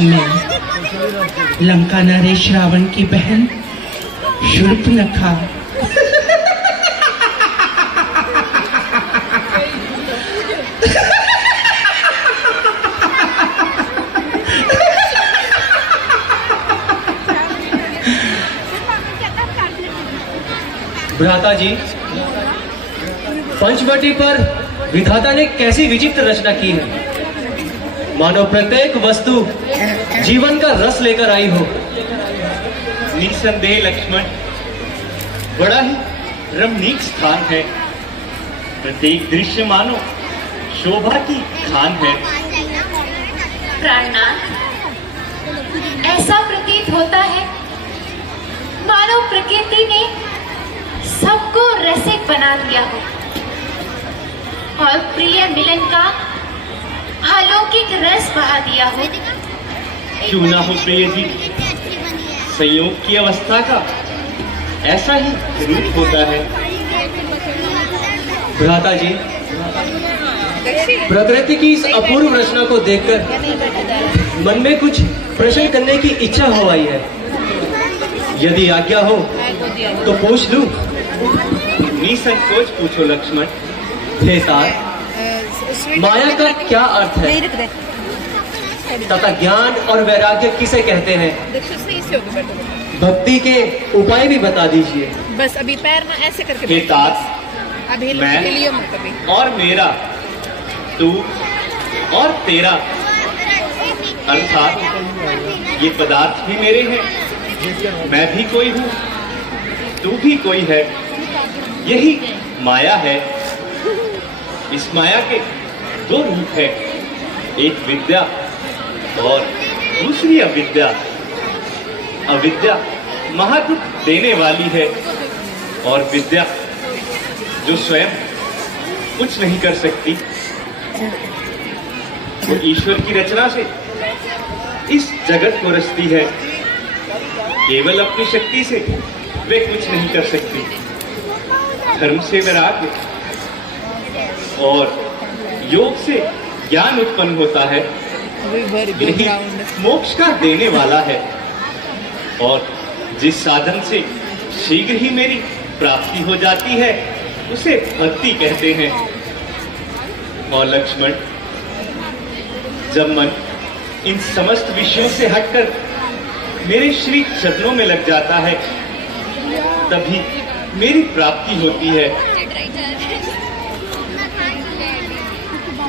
मैं लंका नरेश रावण की बहन शूर्पणखा भ्राता जी, पंचवटी पर विधाता ने कैसी विचित्र रचना की है। मानो प्रत्येक वस्तु जीवन का रस लेकर आई हो। निसंदेह लक्ष्मण, बड़ा ही रमणीक स्थान है। प्रत्येक दृश्य मानो शोभा की खान है। प्राणनाथ, ऐसा प्रतीत होता है मानो प्रकृति ने सबको रसिक बना दिया हो और प्रिय मिलन का अलौकिक रस बहा दिया हो। क्यों ना हो प्रिय जी, संयोग की अवस्था का ऐसा ही रूप होता है। भ्राता जी, प्रकृति की इस अपूर्व रचना को देखकर मन में कुछ प्रश्न करने की इच्छा हो आई है। यदि आज्ञा हो तो पूछ लूं। निसंकोच पूछो लक्ष्मण। हे तात, माया का क्या अर्थ है तथा ज्ञान और वैराग्य किसे कहते हैं? भक्ति के उपाय भी बता दीजिए। बस अभी पैर ना ऐसे करके हे तात, अभी मैं और मेरा, तू और तेरा, अर्थात ये पदार्थ भी मेरे हैं। मैं भी कोई हूँ, तू भी कोई है। यही माया है। इस माया के दो रूप है, एक विद्या और दूसरी अविद्या। अविद्या महादुख देने वाली है और विद्या जो स्वयं कुछ नहीं कर सकती। वो ईश्वर की रचना से इस जगत को रचती है। केवल अपनी शक्ति से वे कुछ नहीं कर सकती। धर्म से वैराग्य और योग से ज्ञान उत्पन्न होता है। यही मोक्ष का देने वाला है और जिस साधन से शीघ्र ही मेरी प्राप्ति हो जाती है उसे भक्ति कहते हैं। और लक्ष्मण, जब मन इन समस्त विषयों से हटकर मेरे श्री चरणों में लग जाता है तभी मेरी प्राप्ति होती है।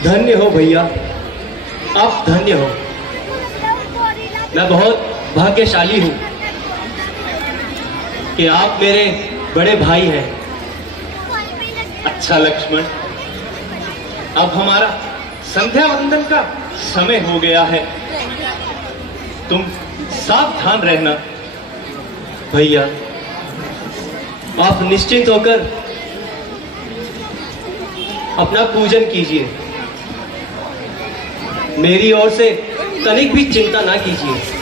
धन्य हो भैया, आप धन्य हो। मैं बहुत भाग्यशाली हूँ कि आप मेरे बड़े भाई हैं। अच्छा लक्ष्मण, अब हमारा संध्या वंदन का समय हो गया है। तुम सावधान रहना। भैया, आप निश्चिंत होकर अपना पूजन कीजिए। मेरी ओर से तनिक भी चिंता ना कीजिए।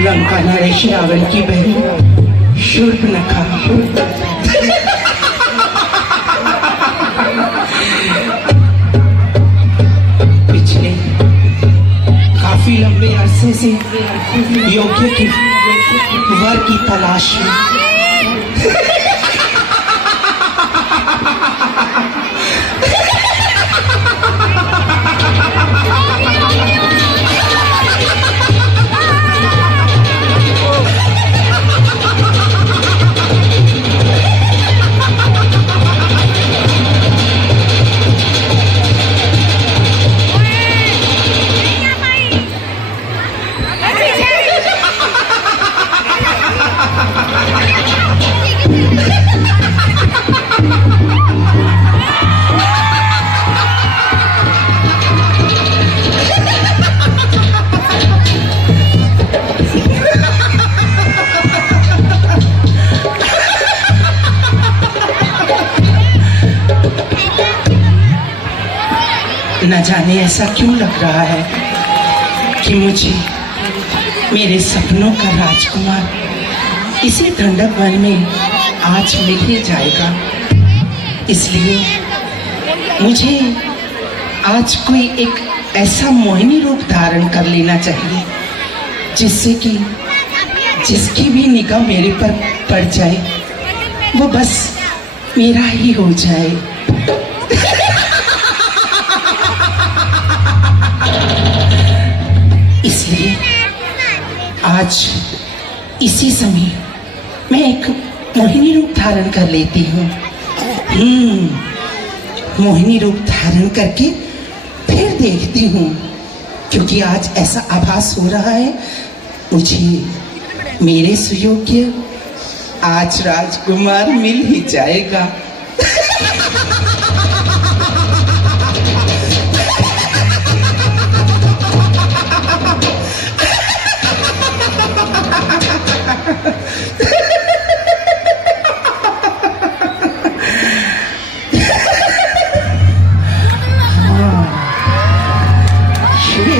लंका नरेश रावण की बहन शूर्पणखा। पिछले काफी लंबे अरसे किसी योग्य की वर की तलाश में। न जाने ऐसा क्यों लग रहा है कि मुझे मेरे सपनों का राजकुमार इसी ठंडक वन में आज मिल ही जाएगा। इसलिए मुझे आज कोई एक ऐसा मोहिनी रूप धारण कर लेना चाहिए जिससे कि जिसकी भी निगाह मेरे पर पड़ जाए वो बस मेरा ही हो जाए। इसलिए आज इसी समय मैं एक मोहिनी रूप धारण कर लेती हूँ। मोहिनी रूप धारण करके फिर देखती हूँ, क्योंकि आज ऐसा आभास हो रहा है मुझे मेरे सुयोग्य आज राजकुमार मिल ही जाएगा।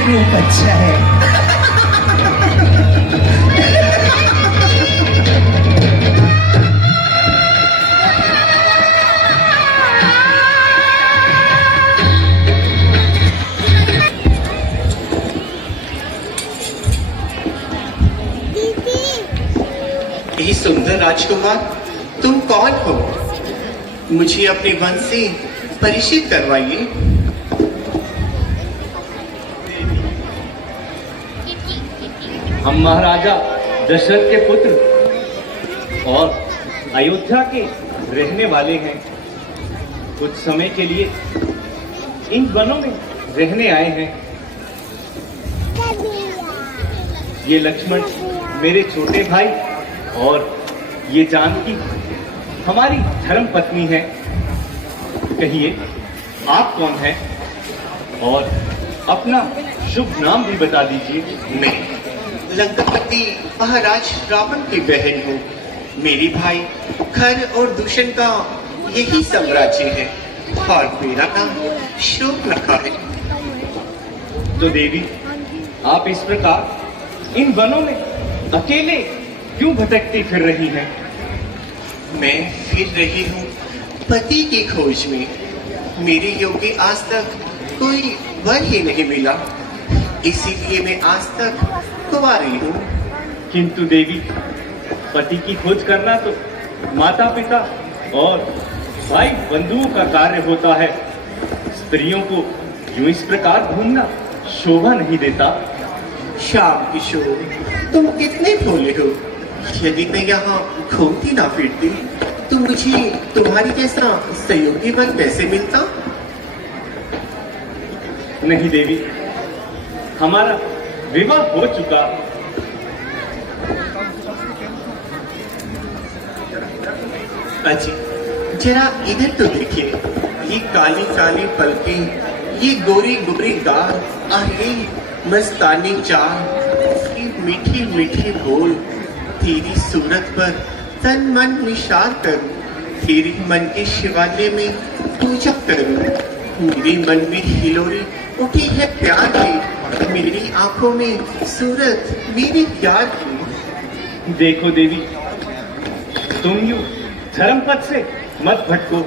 रूप अच्छा है। ये सुंदर राजकुमार, तुम कौन हो? मुझे अपने वन से परिचित करवाइए। हम महाराजा दशरथ के पुत्र और अयोध्या के रहने वाले हैं। कुछ समय के लिए इन वनों में रहने आए हैं। ये लक्ष्मण मेरे छोटे भाई और ये जानकी हमारी धर्म पत्नी है। कहिए आप कौन हैं और अपना शुभ नाम भी बता दीजिए। मैं लंकापति महाराज रावण की बहन हूँ। मेरे भाई खर और दूषण का यही साम्राज्य है और मेरा नाम शोक रखा है। तो देवी, आप इस प्रकार इन वनों में अकेले क्यों भटकती फिर रही हैं? मैं फिर रही हूँ पति की खोज में। मेरे योग्य आज तक कोई वर ही नहीं मिला, इसीलिए मैं आज तक कुंवारी हूँ। किंतु देवी, पति की खोज करना तो माता पिता और भाई बंधुओं का कार्य होता है। स्त्रियों को यूं इस प्रकार घूमना शोभा नहीं देता। श्याम किशोर, तुम कितने भोले हो। यदि मैं यहाँ घूमती ना फिरती तो मुझे तुम्हारी जैसा सहयोगी वन कैसे मिलता? नहीं देवी, हमारा विवाह हो चुका। अजी, जरा इधर तो देखिए। ये काली काली पलकें, ये गोरी गोरी गाल और ये मस्तानी चाल, ये मीठी मीठी बोल। तेरी सूरत पर तन मन निशार करूं, तेरे मन के शिवालय में पूजा करूं। मेरे मन में हिलोरी उठी है प्यार की, मेरी आंखों में सूरत मेरे प्यार की। देखो देवी, तुम यूं धर्मपथ से मत भटको।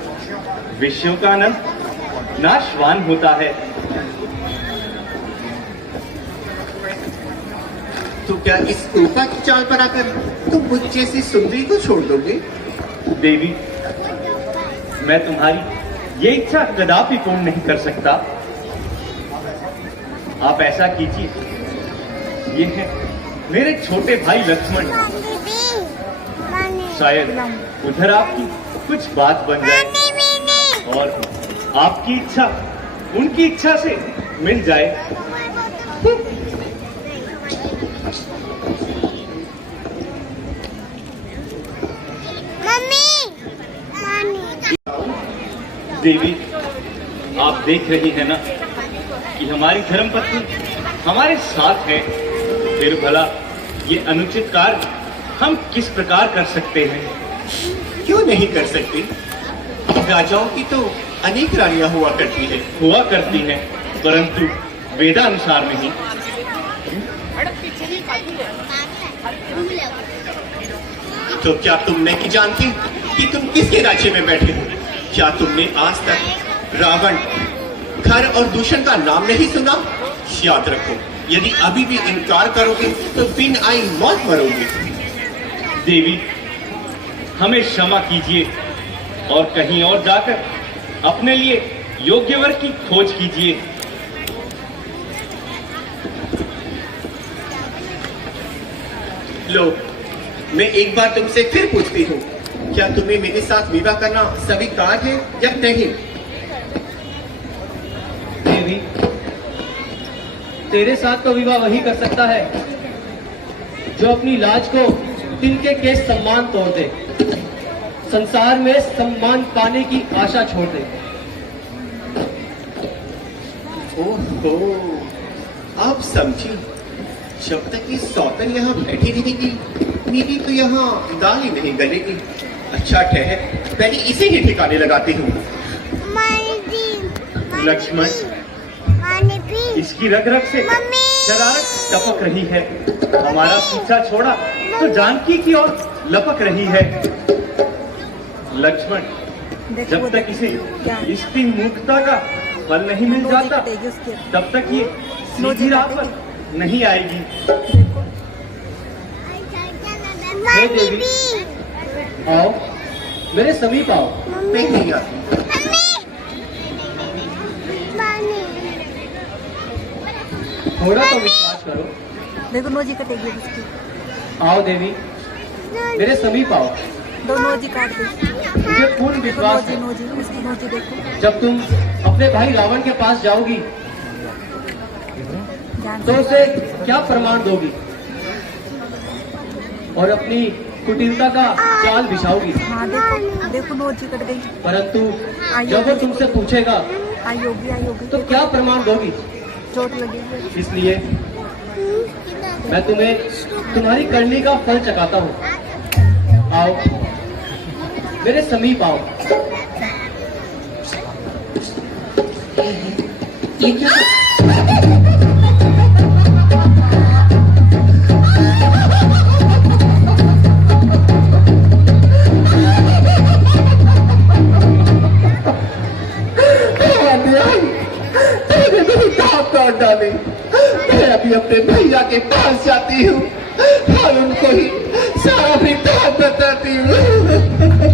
विषयों का अनंत नाशवान होता है। क्या इस रूपा की चाल पर आकर तुम मुझ जैसी सुंदरी को छोड़ दोगे? देवी, मैं तुम्हारी ये इच्छा कदापि पूर्ण नहीं कर सकता। आप ऐसा कीजिए, ये है मेरे छोटे भाई लक्ष्मण, शायद उधर आपकी कुछ बात बन जाए और आपकी इच्छा उनकी इच्छा से मिल जाए। देवी, आप देख रही है ना कि हमारी धर्मपत्नी हमारे साथ है, फिर भला ये अनुचित कार्य हम किस प्रकार कर सकते हैं? क्यों नहीं कर सकती? राजाओं की तो अनेक रानियां हुआ करती है। हुआ करती हैं, परंतु वेदानुसार नहीं। तो क्या तुम नहीं जानती कि तुम किसके राज्य में बैठे हो? क्या तुमने आज तक रावण, खर और दूषण का नाम नहीं सुना? याद रखो, यदि अभी भी इनकार करोगे तो बिन आई मौत मरोगे। देवी, हमें क्षमा कीजिए और कहीं और जाकर अपने लिए योग्य वर की खोज कीजिए। लो, मैं एक बार तुमसे फिर पूछती हूँ, क्या तुम्हें मेरे साथ विवाह करना स्वीकार है या नहीं? देवी, तेरे साथ तो विवाह वही कर सकता है जो अपनी लाज को तिनके के सम्मान तोड़ दे, संसार में सम्मान पाने की आशा छोड़ दे। ओहो, अब समझी। जब तक ये सौतन यहाँ बैठी रहेगी, मेरी तो यहाँ दाल ही नहीं गलेगी। अच्छा ठहर, पहले इसे ही ठिकाने लगाती हूँ। लक्ष्मण, इसकी रग रग से शरारत टपक रही है। हमारा पीछा छोड़ा तो जानकी की ओर लपक रही है। लक्ष्मण, जब तक इसे इसकी मूर्खता का फल नहीं मिल जाता, तब तक ये सीधी राह पर नहीं आएगी। हे देवी, आओ, मेरे समीप आओ। मैं नहीं आती। थोड़ा तो विश्वास करो। देखो नोजी कटेगी उसकी। आओ देवी, मेरे समीप आओ। दो नोजी काट दे। मुझे पूर्ण विश्वास नोजी है, नोजी उसकी नोजी देखो। जब तुम अपने भाई रावण के पास जाओगी ध्यान तो से। उसे क्या प्रमाण दोगी और अपनी कुटिलता का जाल बिछाओगी। हाँ देखो देखो नोजी कट गई। परंतु जब वो तुमसे पूछेगा आई होगी तो क्या प्रमाण दोगी? चोट लगी। इसलिए मैं तुम्हें तुम्हारी करनी का फल चखाता हूँ। आओ, मेरे समीप आओ। ये क्या? डाले, मैं अभी अपने भैया के पास जाती हूँ और उनको ही सारा वृत्तांत बताती हूँ।